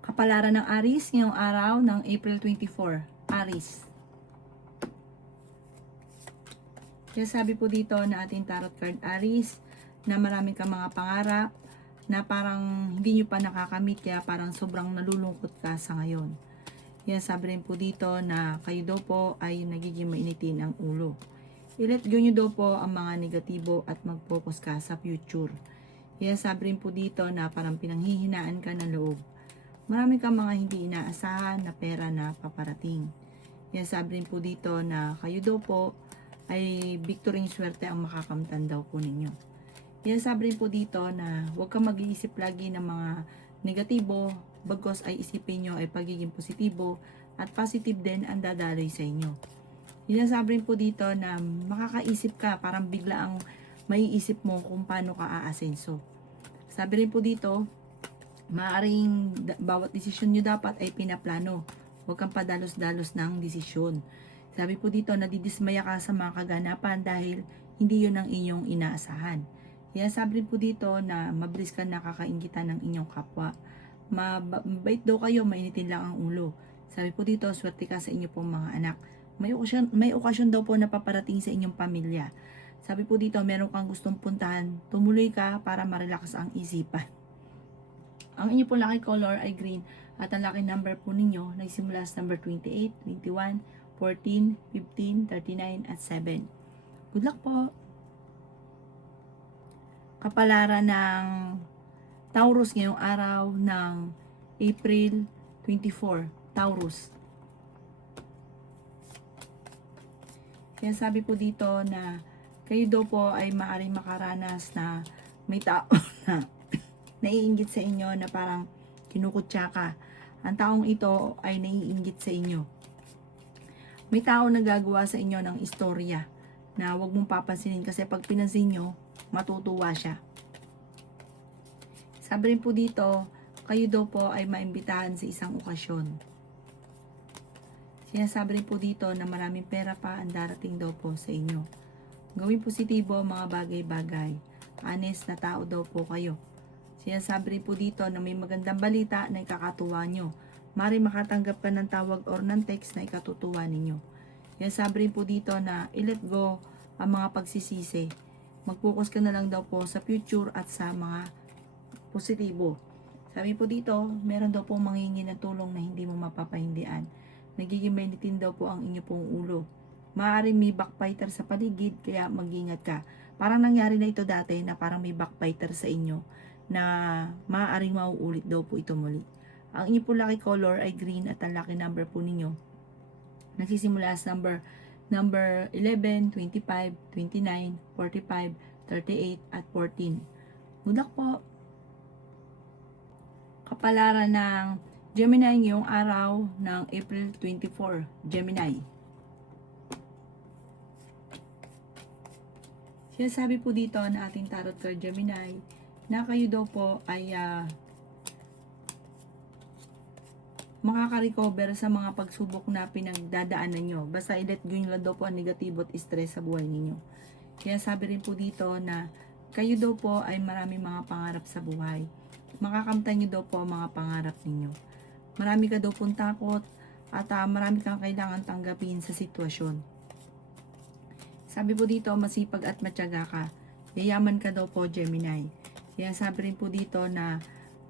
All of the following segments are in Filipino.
Kapalaran ng Aries ngayong araw ng April 24. Aries. Kaya sabi po dito na ating tarot card Aries na maraming kang mga pangarap na parang hindi nyo pa nakakamit kaya parang sobrang nalulungkot ka sa ngayon. Kaya sabi rin po dito na kayo daw po ay nagiging mainitin ang ulo. I-let go nyo daw po ang mga negatibo at mag-focus ka sa future. Kaya sabi rin po dito na parang pinanghihinaan ka ng loob. Marami kang mga hindi inaasahan na pera na paparating. Kaya sabi rin po dito na kayo daw po ay victory swerte ang makakamtan daw po ninyo. Kaya sabi rin po dito na huwag kang mag-iisip lagi ng mga negatibo, bagos ay isipin nyo ay pagiging positibo at positive din ang dadaloy sa inyo. Kaya sabi rin po dito na makakaisip ka, parang bigla ang maiisip mo kung paano ka aasenso. Sabi rin po dito, maaaring bawat desisyon nyo dapat ay pinaplano. Huwag kang padalos-dalos ng desisyon. Sabi po dito, nadidismaya ka sa mga kaganapan dahil hindi yun ang inyong inaasahan. Kaya sabi po dito na mabilis ka nakakaingitan ng inyong kapwa. Mabait daw kayo, mainitin lang ang ulo. Sabi po dito, swerte ka sa inyo pong mga anak. May okasyon daw po na paparating sa inyong pamilya. Sabi po dito, meron kang gustong puntahan, tumuloy ka para ma-relax ang isipan. Ang inyo pong lucky color ay green at ang lucky number po ninyo nagsimula sa number 28, 21, 14, 15, 39 at 7. Good luck po! Kapalaran ng Taurus ngayong araw ng April 24. Taurus. Kaya sabi po dito na kayo daw po ay maaaring makaranas na may tao na naiinggit sa inyo na parang kinukutya ka. Ang taong ito ay naiinggit sa inyo. May tao na gagawa sa inyo ng istorya na huwag mong papansinin kasi pag pinansin nyo, matutuwa siya. Sabi rin po dito, kayo daw po ay maimbitahan sa isang okasyon. Sinasabi rin po dito na maraming pera pa ang darating daw po sa inyo. Gawing positibo mga bagay-bagay. Honest na tao daw po kayo. Sinasabi rin po dito na may magandang balita na ikakatuwa nyo. Maaaring makatanggap ka ng tawag or ng text na ikatutuwa ninyo. Sinasabi rin po dito na i-let go ang mga pagsisisi. Mag-focus ka na lang daw po sa future at sa mga positibo. Sabi po dito, meron daw po manghingi ng tulong na hindi mo mapapahindian. Nagiging mainitin daw po ang inyo pong ulo. Maaaring may backbiter sa paligid, kaya mag-ingat ka. Parang nangyari na ito dati na parang may backbiter sa inyo na maaaring mauulit daw po ito muli. Ang inyo po lucky color ay green at ang lucky number po ninyo nagsisimula sa number 11, 25, 29, 45, 38 at 14. Good luck po! Kapalaran ng Gemini ngayong araw ng April 24. Gemini. Sinasabi po dito na ating tarot card Gemini na kayo daw po ay makaka-recover sa mga pagsubok na pinagdadaanan nyo. Basta i-let go nyo lang daw po ang negatibo at stress sa buhay ninyo. Kaya sabi rin po dito na kayo daw po ay maraming mga pangarap sa buhay. Makakamtan nyo daw po ang mga pangarap ninyo. Marami ka daw pong takot at marami kang kailangan tanggapin sa sitwasyon. Sabi po dito, masipag at matyaga ka. Yayaman ka daw po, Gemini. Kaya sabi rin po dito na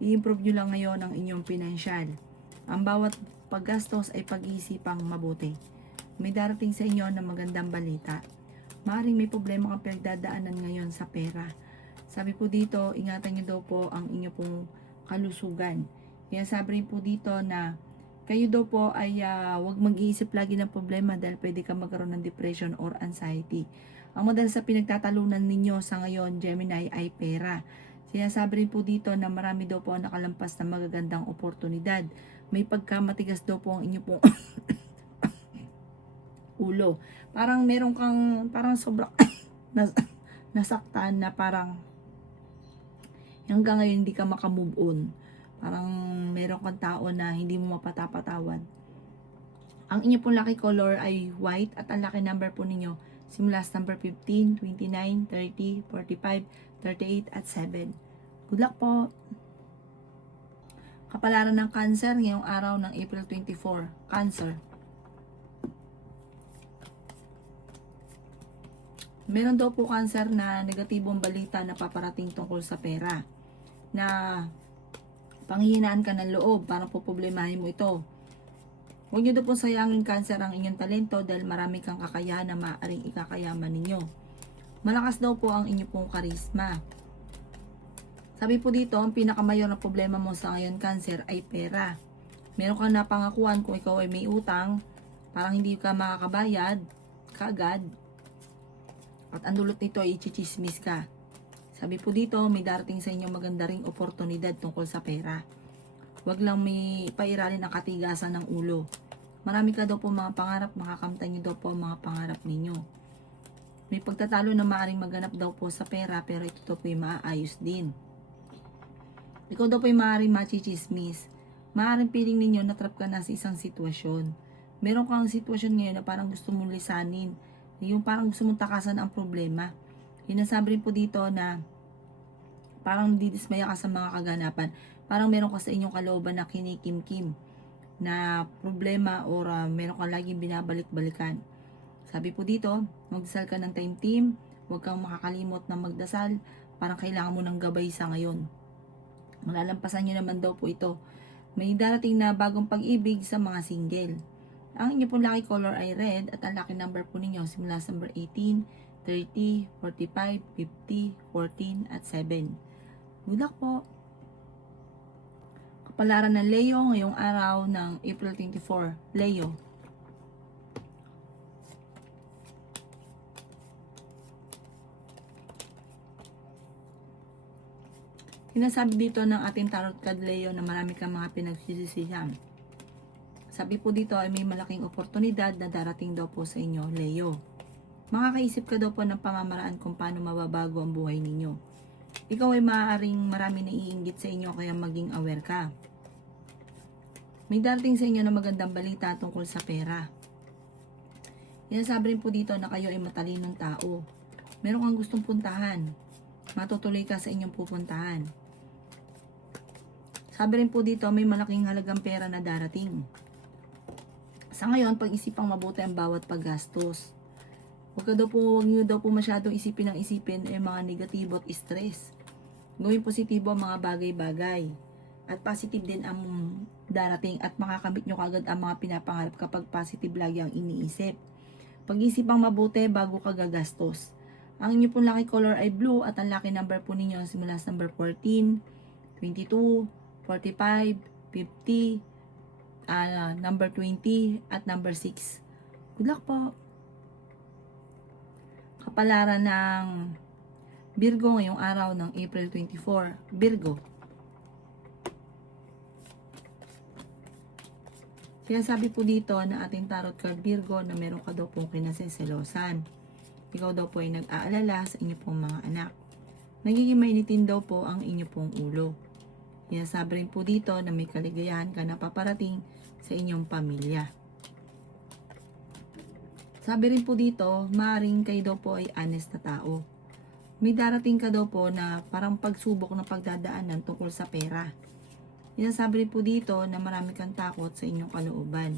i-improve nyo lang ngayon ang inyong pinansyal. Ang bawat paggastos ay pag-iisipang mabuti. May darating sa inyo na magandang balita. Maaaring may problema kang pinagdadaanan ngayon sa pera. Sabi po dito, ingatan nyo daw po ang inyo pong kalusugan. Kaya sabi rin po dito na kayo daw po ay huwag mag-iisip lagi ng problema dahil pwede ka magkaroon ng depression or anxiety. Ang madalas sa pinagtatalunan ninyo sa ngayon, Gemini, ay pera. Sinasabi rin po dito na marami daw po ang nakalampas na magagandang oportunidad. May pagkamatigas daw po ang inyo pong ulo. Parang meron kang, parang sobrang nasaktan na parang hanggang ngayon hindi ka makamove on. Parang meron kang tao na hindi mo mapatapatawad. Ang inyo pong lucky color ay white at ang lucky number po ninyo simula sa number 15, 29, 30, 45, 38 at 7. Good luck po! Kapalaran ng Cancer ngayong araw ng April 24. Cancer. Meron daw po Cancer na negatibong balita na paparating tungkol sa pera. Na panghihinaan ka ng loob, parang poproblemahin mo ito. Huwag nyo daw po sayangin Cancer ang inyong talento dahil marami kang kakayahan na maaaring ikakayaman ninyo. Malakas daw po ang inyong pong karisma. Sabi po dito, ang pinakamayor na problema mo sa ngayon Cancer ay pera. Meron kang napangakuan kung ikaw ay may utang, parang hindi ka makakabayad kaagad. At ang dulot nito ay ichichismis ka. Sabi po dito, may darating sa inyo maganda ring oportunidad tungkol sa pera. Huwag lang may pairalin ang katigasan ng ulo. Marami ka daw po mga pangarap, makakamtan nyo daw po ang mga pangarap ninyo. May pagtatalo na maaaring maganap daw po sa pera, pero ito daw po ay maaayos din. Ikaw daw po ay maaaring machichismis. Maaaring piling ninyo na trap ka na sa isang sitwasyon. Meron kang sitwasyon ngayon na parang gusto mong lisanin. Yung parang gusto mong takasan ang problema. Hinasabi rin po dito na parang didismaya ka sa mga kaganapan. Parang meron ka sa inyong kalooban na kinikim-kim na problema or meron ka laging binabalik-balikan. Sabi po dito, magdasal ka ng time team, huwag kang makakalimot na magdasal, parang kailangan mo ng gabay sa ngayon. Malalampasan nyo naman daw po ito. May darating na bagong pag-ibig sa mga single. Ang inyo pong lucky color ay red at ang lucky number po ninyo simula sa number 18, 30, 45, 50, 14 at 7. Good luck po! Kapalaran ng Leo ngayong araw ng April 24. Leo. Sinasabi dito ng ating tarot card Leo na marami kang mga pinagsisisihan. Sabi po dito ay may malaking oportunidad na darating daw po sa inyo, Leo. Makakaisip ka daw po ng pamamaraan kung paano mababago ang buhay ninyo. Ikaw ay maaaring marami na iinggit sa inyo kaya maging aware ka. May darating sa inyo na magandang balita tungkol sa pera. Sinasabi rin po dito na kayo ay matalinong tao. Meron kang gustong puntahan. Matutuloy ka sa inyong pupuntahan. Sabi rin po dito may malaking halagang pera na darating. Sa ngayon, pag-isipang mabuti ang bawat paggastos. Huwag nyo daw po masyadong isipin mga negatibo at stress. Gawin positibo ang mga bagay-bagay. At positive din ang darating at makakamit nyo kagad ang mga pinapangarap kapag positive lagi ang iniisip. Pag-isipang mabuti bago ka gagastos. Ang inyo pong lucky color ay blue at ang lucky number po ninyo simula sa number 14, 22, 45, 50, number 20 at number 6. Good luck po! Kapalaran ng Virgo ngayong araw ng April 24. Virgo. Sinasabi po dito na ating tarot card Virgo na meron ka daw pong kinaseselosan. Ikaw daw po ay nag-aalala sa inyo pong mga anak. Nagiging mainitin daw po ang inyo pong ulo. Sinasabi rin po dito na may kaligayahan ka na paparating sa inyong pamilya. Sabi rin po dito, maaaring kayo daw po ay honest na tao. May darating ka daw po na parang pagsubok na pagdadaanan tungkol sa pera. Sinasabi rin po dito na marami kang takot sa inyong kalooban.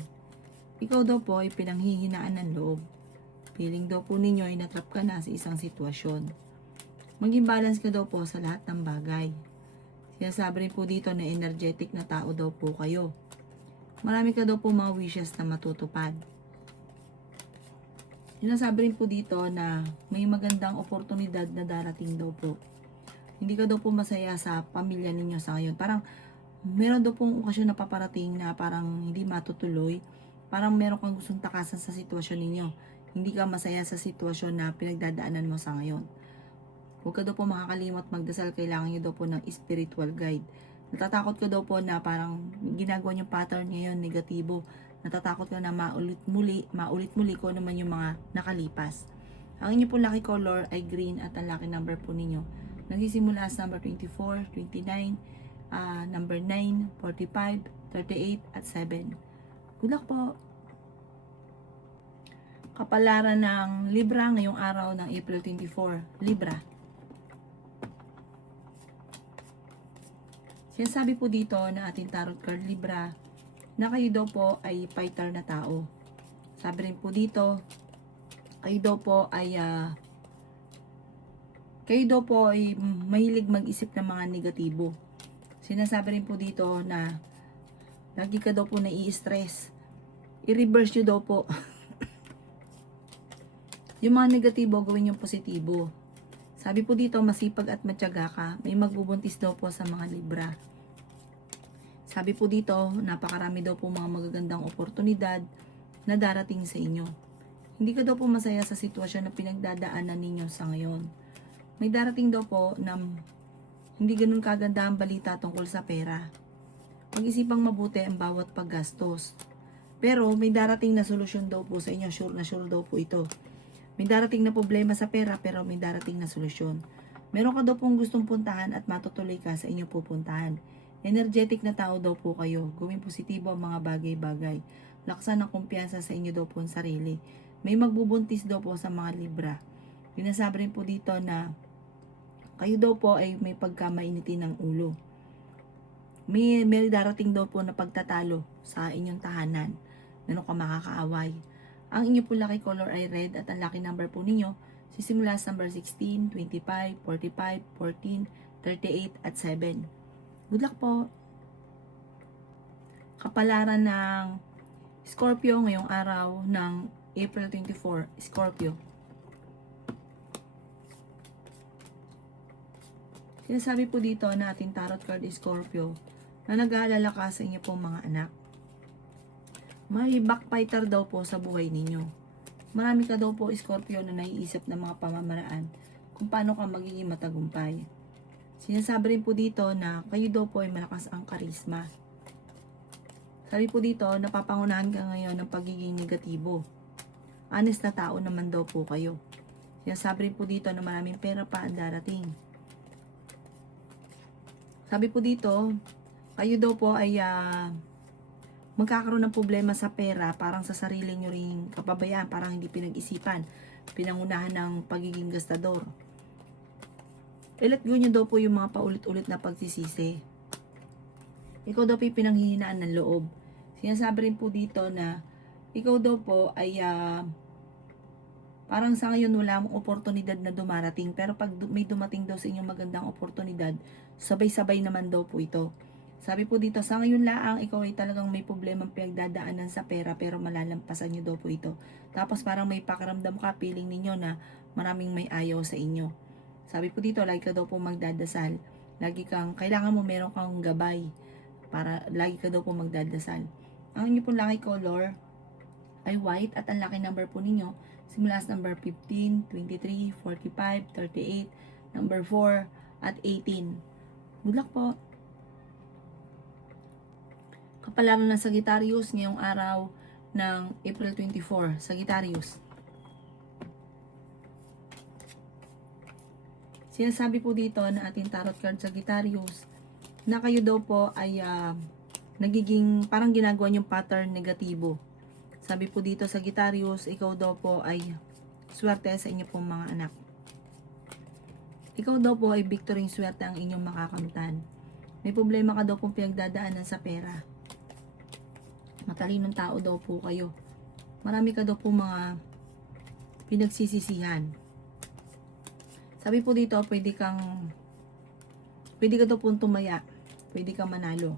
Ikaw daw po ay pinanghihinaan ng loob. Feeling daw po ninyo ay natrap ka na sa isang sitwasyon. Maging balance ka daw po sa lahat ng bagay. Sinasabi rin po dito na energetic na tao daw po kayo. Marami ka daw po mga wishes na matutupad. Sinasabi rin po dito na may magandang oportunidad na darating daw po. Hindi ka daw po masaya sa pamilya ninyo sa ngayon. Parang meron daw pong okasyon na paparating na parang hindi matutuloy. Parang meron kang gustong takasan sa sitwasyon ninyo. Hindi ka masaya sa sitwasyon na pinagdadaanan mo sa ngayon. Huwag ka daw po makakalimot magdasal. Kailangan nyo daw po ng spiritual guide. Natatakot ka daw po na parang ginagawa yung pattern ngayon negatibo. Natatakot ka na maulit muli kung ano man yung mga nakalipas. Ang inyo po lucky color ay green at ang lucky number po ninyo nagsisimula sa number 24, 29, number 9, 45, 38, at 7. Good luck po! Kapalaran ng Libra ngayong araw ng April 24. Libra. Sinasabi po dito na ating tarot card Libra na kayo daw po ay fighter na tao. Sabi rin po dito, kayo daw po ay mahilig mag-isip ng mga negatibo. Sinasabi rin po dito na lagi ka daw po nai-stress. I-reverse nyo daw po. Yung mga negatibo, gawin yung positibo. Sabi po dito, masipag at matyaga ka. May magbubuntis daw po sa mga Libra. Sabi po dito, napakarami daw po mga magagandang oportunidad na darating sa inyo. Hindi ka daw po masaya sa sitwasyon na pinagdadaanan ninyo sa ngayon. May darating daw po na hindi ganun kaganda ang balita tungkol sa pera. Pag-isipang mabuti ang bawat paggastos. Pero may darating na solusyon daw po sa inyo. Sure na sure daw po ito. May darating na problema sa pera pero may darating na solusyon. Meron ka daw pong gustong puntahan at matutuloy ka sa inyong pupuntahan. Energetic na tao daw po kayo. Gawing positibo ang mga bagay-bagay. Laksan ang kumpiyansa sa inyo daw po ang sarili. May magbubuntis daw po sa mga Libra. Pinasabi rin po dito na kayo daw po ay may pagkamainitin ng ulo. May darating daw po na pagtatalo sa inyong tahanan. Meron ka makakaaway. Ang inyo po lucky color ay red at ang lucky number po ninyo sisimula sa number 16, 25, 45, 14, 38 at 7. Good luck po! Kapalaran ng Scorpio ngayong araw ng April 24, Scorpio. Sinasabi po dito na ating tarot card is Scorpio na nag-aalala ka sa inyo pong mga anak. May backfighter daw po sa buhay ninyo. Marami ka daw po Scorpio na naiisip ng mga pamamaraan kung paano ka magiging matagumpay. Sinasabi rin po dito na kayo daw po ay malakas ang karisma. Sabi po dito, napapangunahan ka ngayon ng pagiging negatibo. Honest na tao naman daw po kayo. Sinasabi rin po dito na maraming pera pa ang darating. Sabi po dito, kayo daw po ay magkakaroon ng problema sa pera, parang sa sarili nyo ring kapabayaan, parang hindi pinag-isipan, pinangunahan ng pagiging gastador. Let go nyo daw po yung mga paulit-ulit na pagsisisi. Ikaw daw po yung pinanghihinaan ng loob. Sinasabi rin po dito na ikaw daw po ay parang sa ngayon wala mong oportunidad na dumarating, pero pag may dumating daw sa inyong magandang oportunidad, sabay-sabay naman daw po ito. Sabi po dito, sa ngayon laang, ikaw ay talagang may problemang pinagdadaanan sa pera pero malalampasan nyo daw po ito. Tapos parang may pakiramdam ka, feeling ninyo na maraming may ayaw sa inyo. Sabi po dito, lagi ka daw po magdadasal. Kailangan mo meron kang gabay para lagi ka daw po magdadasal. Ang inyo po lucky color ay white at ang lucky number po ninyo simula sa number 15, 23, 45, 38, number 4 at 18. Good luck po! Kapalaran ng Sagittarius ngayong araw ng April 24. Sagittarius. Sinasabi po dito na ating tarot card Sagittarius na kayo daw po ay nagiging parang ginagawa niyong pattern negatibo. Sabi po dito Sagittarius, ikaw daw po ay swerte sa inyo pong mga anak. Ikaw daw po ay victory swerte ang inyong makakamtan. May problema ka daw pong pinagdadaanan sa pera. Matalinong tao daw po kayo. Marami ka daw po mga pinagsisisihan. Sabi po dito, pwede ka daw po tumaya. Pwede kang manalo.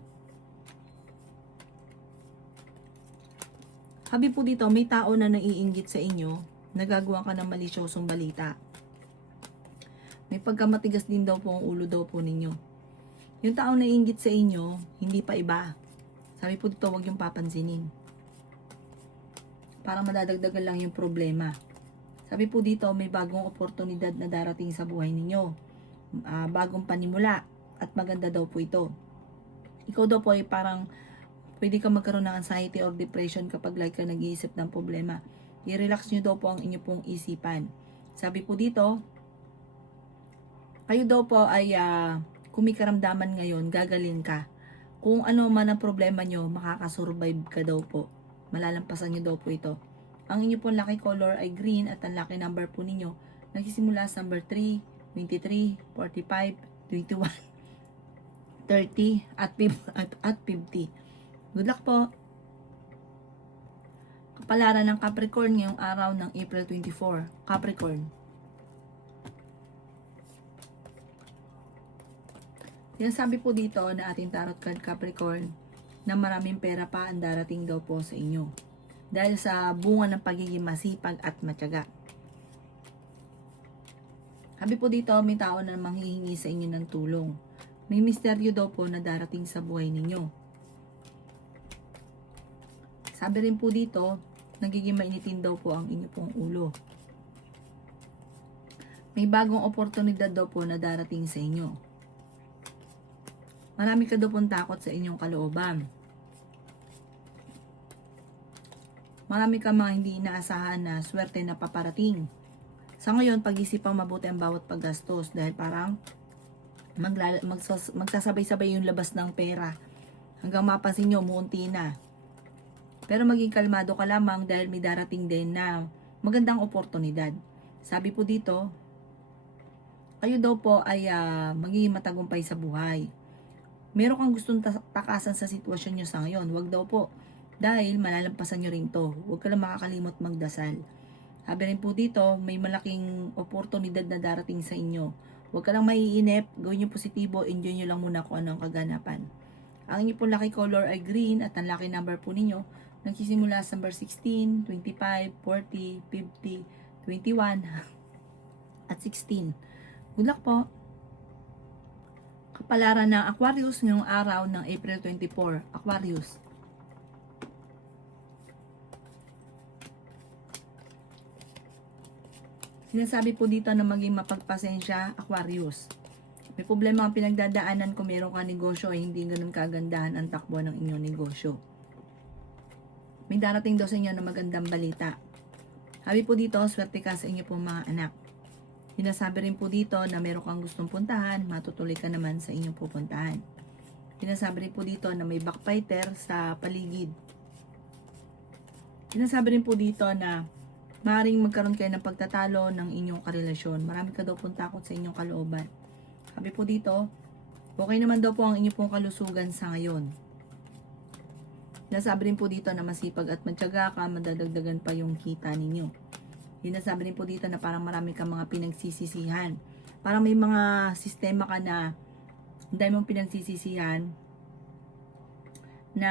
Sabi po dito, may tao na naiinggit sa inyo, nagagawa ka ng malisyosong balita. May pagkamatigas din daw po ang ulo daw po ninyo. Yung tao na naiinggit sa inyo, hindi pa iba. Sabi po dito, huwag yung papansinin. Para madadagdagan lang yung problema. Sabi po dito, may bagong oportunidad na darating sa buhay ninyo. Bagong panimula. At maganda daw po ito. Ikaw daw po ay parang pwede ka magkaroon ng anxiety or depression kapag like ka nag-iisip ng problema. I-relax nyo daw po ang inyo pong isipan. Sabi po dito, kayo daw po ay kung may karamdaman ngayon, gagaling ka. Kung ano man ang problema nyo, makakasurvive ka daw po. Malalampasan nyo daw po ito. Ang inyo pong lucky color ay green at ang lucky number po ninyo nagsisimula sa number 3, 23, 45, 21, 30, at 50. Good luck po. Kapalaran ng Capricorn ngayong araw ng April 24. Capricorn. Sinasabi po dito na ating tarot card Capricorn na maraming pera pa ang darating daw po sa inyo. Dahil sa bunga ng pagiging masipag at matyaga. Sabi po dito, may tao na manghihingi sa inyo ng tulong. May misteryo daw po na darating sa buhay ninyo. Sabi rin po dito, nagiging mainitin daw po ang inyo pong ulo. May bagong oportunidad daw po na darating sa inyo. Marami ka daw pong takot sa inyong kalooban. Marami ka mga hindi inaasahan na swerte na paparating. Sa ngayon, pag-isipang mabuti ang bawat paggastos dahil parang magsasabay-sabay yung labas ng pera. Hanggang mapansin nyo, muunti na. Pero maging kalmado ka lamang dahil may darating din na magandang oportunidad. Sabi po dito, kayo daw po ay magiging matagumpay sa buhay. Meron kang gustong takasan sa sitwasyon nyo sa ngayon. Huwag daw po. Dahil malalampasan nyo rin to. Huwag ka lang makakalimot magdasal. Sabi rin po dito, may malaking oportunidad na darating sa inyo. Huwag ka lang maiinip. Gawin nyo positibo. Enjoy nyo lang muna kung ano ang kaganapan. Ang inyo po lucky color ay green at ang lucky number po ninyo nagsisimula sa number 16, 25, 40, 50, 21 at 16. Good luck po. Kapalaran ng Aquarius ngayong araw ng April 24. Aquarius. Sinasabi po dito na maging mapagpasensya, Aquarius. May problema ang pinagdadaanan kung meron ka negosyo ay hindi ganun kagandahan ang takbo ng inyong negosyo. May darating daw sa inyo na magandang balita. Sabi po dito, swerte ka sa inyo pong mga anak. Sinasabi rin po dito na meron kang gustong puntahan, matutuloy ka naman sa inyong pupuntahan. Sinasabi rin po dito na may backfighter sa paligid. Sinasabi rin po dito na maaaring magkaroon kayo ng pagtatalo ng inyong karelasyon. Marami ka daw pong takot sa inyong kalooban. Sabi po dito, okay naman daw po ang inyong pong kalusugan sa ngayon. Sinasabi rin po dito na masipag at matyaga ka, madadagdagan pa yung kita ninyo. Sinasabi rin po dito na parang marami kang mga pinagsisisihan. Parang may mga sistema ka na hindi mong pinagsisisihan na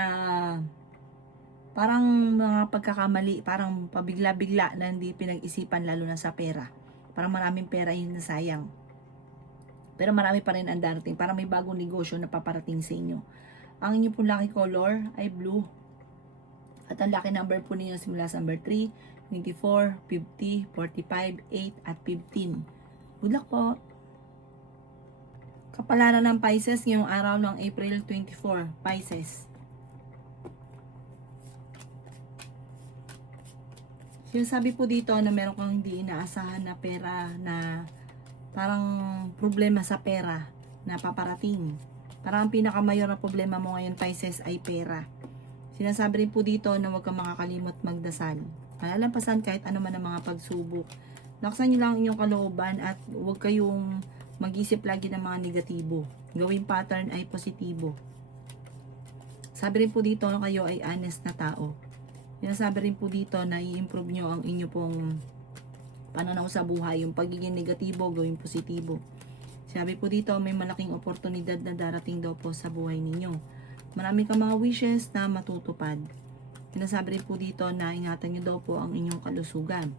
parang mga pagkakamali, parang pabigla-bigla na hindi pinag-isipan lalo na sa pera. Parang maraming pera yung nasayang. Pero marami pa rin ang darating. Parang may bagong negosyo na paparating sa inyo. Ang inyong pong lucky color ay blue. At ang lucky number po ninyo simula sa number 3, 24, 50, 45, 8, at 15. Good luck po. Kapalaran ng Pisces ngayong araw ng April 24. Pisces. Sinasabi po dito na meron kang hindi inaasahan na pera na parang problema sa pera na paparating. Parang ang pinakamayor na problema mo ngayon, Pisces, ay pera. Sinasabi rin po dito na huwag kang makakalimot magdasal. Malalampasan kahit ano man ang mga pagsubok. Laksan nyo lang inyong kalooban at huwag kayong mag-isip lagi ng mga negatibo. Gawing pattern ay positibo. Sabi rin po dito na kayo ay honest na tao. Sinasabi rin po dito na i-improve nyo ang inyo pong pananaw sa buhay. Yung pagiging negatibo, gawing positibo. Sabi po dito, may malaking oportunidad na darating daw po sa buhay ninyo. Marami kang mga wishes na matutupad. Sinasabi rin po dito na ingatan nyo daw po ang inyong kalusugan.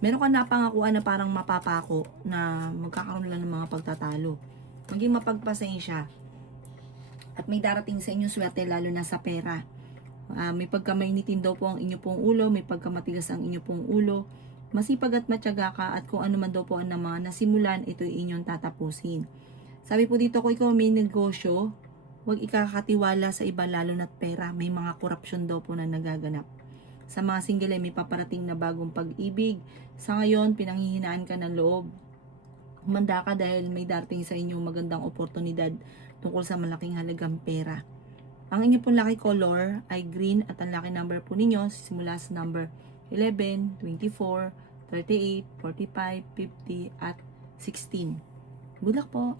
Meron kang napangakuan na parang mapapako na magkakaroon lang ng mga pagtatalo. Maging mapagpasensya. At may darating sa inyong swerte lalo na sa pera. May pagkamainitin daw po ang inyo pong ulo, may pagkamatigas ang inyo pong ulo. Masipag at matyaga ka at kung ano man daw po ang mga nasimulan, ito ay inyong tatapusin. Sabi po dito, kung ikaw may negosyo, huwag ikakatiwala sa iba lalo na't pera. May mga korupsyon daw po na nagaganap. Sa mga single ay may paparating na bagong pag-ibig. Sa ngayon, pinanghihinaan ka ng loob. Humanda ka dahil may darating sa inyong magandang oportunidad tungkol sa malaking halagang pera. Ang inyo pong lucky color ay green at ang lucky number po ninyo simula sa number 11, 24, 38, 45, 50 at 16. Good luck po!